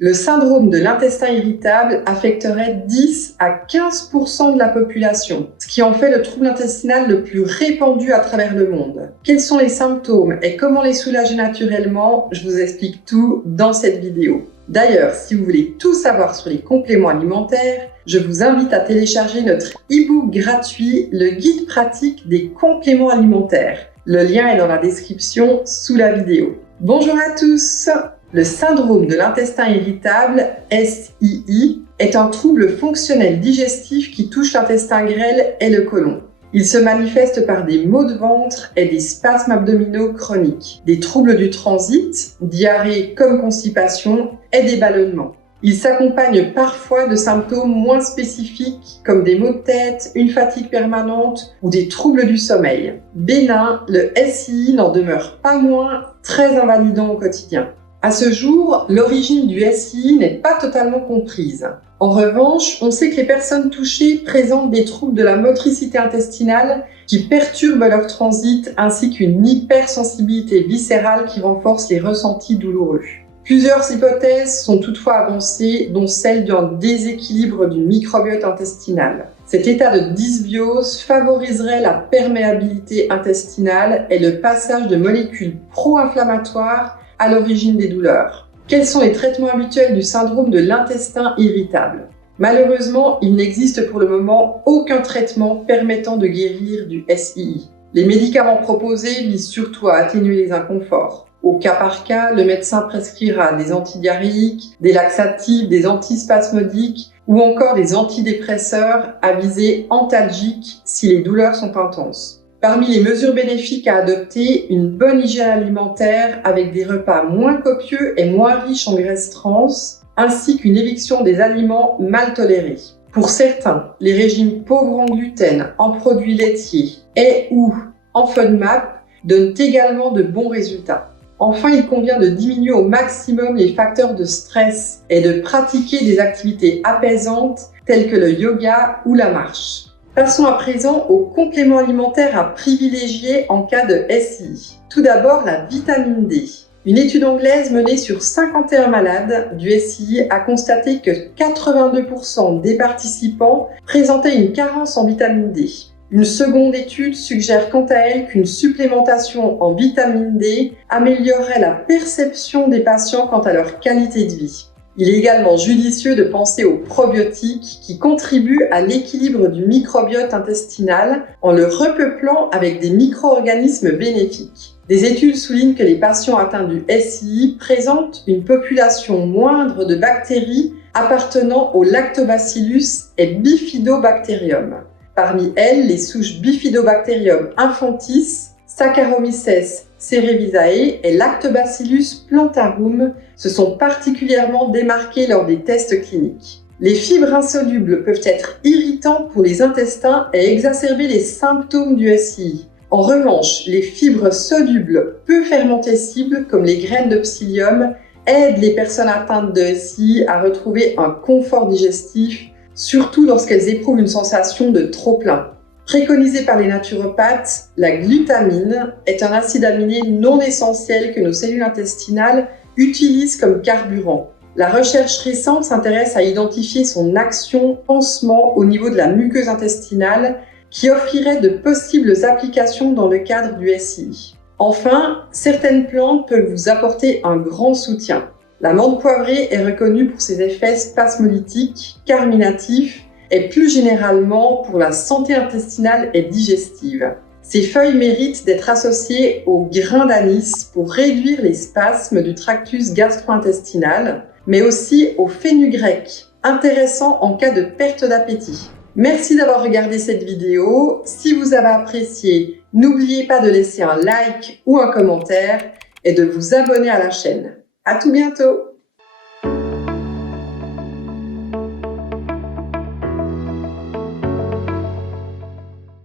Le syndrome de l'intestin irritable affecterait 10 à 15% de la population, ce qui en fait le trouble intestinal le plus répandu à travers le monde. Quels sont les symptômes et comment les soulager naturellement? Je vous explique tout dans cette vidéo. D'ailleurs, si vous voulez tout savoir sur les compléments alimentaires, je vous invite à télécharger notre e-book gratuit, le guide pratique des compléments alimentaires. Le lien est dans la description sous la vidéo. Bonjour à tous! Le syndrome de l'intestin irritable, SII, est un trouble fonctionnel digestif qui touche l'intestin grêle et le côlon. Il se manifeste par des maux de ventre et des spasmes abdominaux chroniques, des troubles du transit, diarrhée comme constipation et des ballonnements. Il s'accompagne parfois de symptômes moins spécifiques comme des maux de tête, une fatigue permanente ou des troubles du sommeil. Bénin, le SII n'en demeure pas moins très invalidant au quotidien. À ce jour, l'origine du SII n'est pas totalement comprise. En revanche, on sait que les personnes touchées présentent des troubles de la motricité intestinale qui perturbent leur transit ainsi qu'une hypersensibilité viscérale qui renforce les ressentis douloureux. Plusieurs hypothèses sont toutefois avancées, dont celle d'un déséquilibre du microbiote intestinal. Cet état de dysbiose favoriserait la perméabilité intestinale et le passage de molécules pro-inflammatoires à l'origine des douleurs. Quels sont les traitements habituels du syndrome de l'intestin irritable? Malheureusement, il n'existe pour le moment aucun traitement permettant de guérir du SII. Les médicaments proposés visent surtout à atténuer les inconforts. Au cas par cas, le médecin prescrira des antidiarrhéiques, des laxatifs, des antispasmodiques ou encore des antidépresseurs à visée antalgique si les douleurs sont intenses. Parmi les mesures bénéfiques à adopter, une bonne hygiène alimentaire avec des repas moins copieux et moins riches en graisses trans, ainsi qu'une éviction des aliments mal tolérés. Pour certains, les régimes pauvres en gluten, en produits laitiers et ou en FODMAP donnent également de bons résultats. Enfin, il convient de diminuer au maximum les facteurs de stress et de pratiquer des activités apaisantes telles que le yoga ou la marche. Passons à présent aux compléments alimentaires à privilégier en cas de SII. Tout d'abord, la vitamine D. Une étude anglaise menée sur 51 malades du SII a constaté que 82% des participants présentaient une carence en vitamine D. Une seconde étude suggère quant à elle qu'une supplémentation en vitamine D améliorerait la perception des patients quant à leur qualité de vie. Il est également judicieux de penser aux probiotiques qui contribuent à l'équilibre du microbiote intestinal en le repeuplant avec des micro-organismes bénéfiques. Des études soulignent que les patients atteints du SII présentent une population moindre de bactéries appartenant au Lactobacillus et Bifidobacterium. Parmi elles, les souches Bifidobacterium infantis, Saccharomyces cerevisiae et Lactobacillus plantarum se sont particulièrement démarqués lors des tests cliniques. Les fibres insolubles peuvent être irritantes pour les intestins et exacerber les symptômes du SII. En revanche, les fibres solubles peu fermentescibles, comme les graines de psyllium, aident les personnes atteintes de SII à retrouver un confort digestif, surtout lorsqu'elles éprouvent une sensation de trop-plein. Préconisée par les naturopathes, la glutamine est un acide aminé non essentiel que nos cellules intestinales utilisent comme carburant. La recherche récente s'intéresse à identifier son action pansement au niveau de la muqueuse intestinale qui offrirait de possibles applications dans le cadre du SII. Enfin, certaines plantes peuvent vous apporter un grand soutien. La menthe poivrée est reconnue pour ses effets spasmolytiques, carminatifs et plus généralement pour la santé intestinale et digestive. Ces feuilles méritent d'être associées au grain d'anis pour réduire les spasmes du tractus gastro-intestinal, mais aussi au fenugrec, intéressant en cas de perte d'appétit. Merci d'avoir regardé cette vidéo. Si vous avez apprécié, n'oubliez pas de laisser un like ou un commentaire et de vous abonner à la chaîne. À tout bientôt!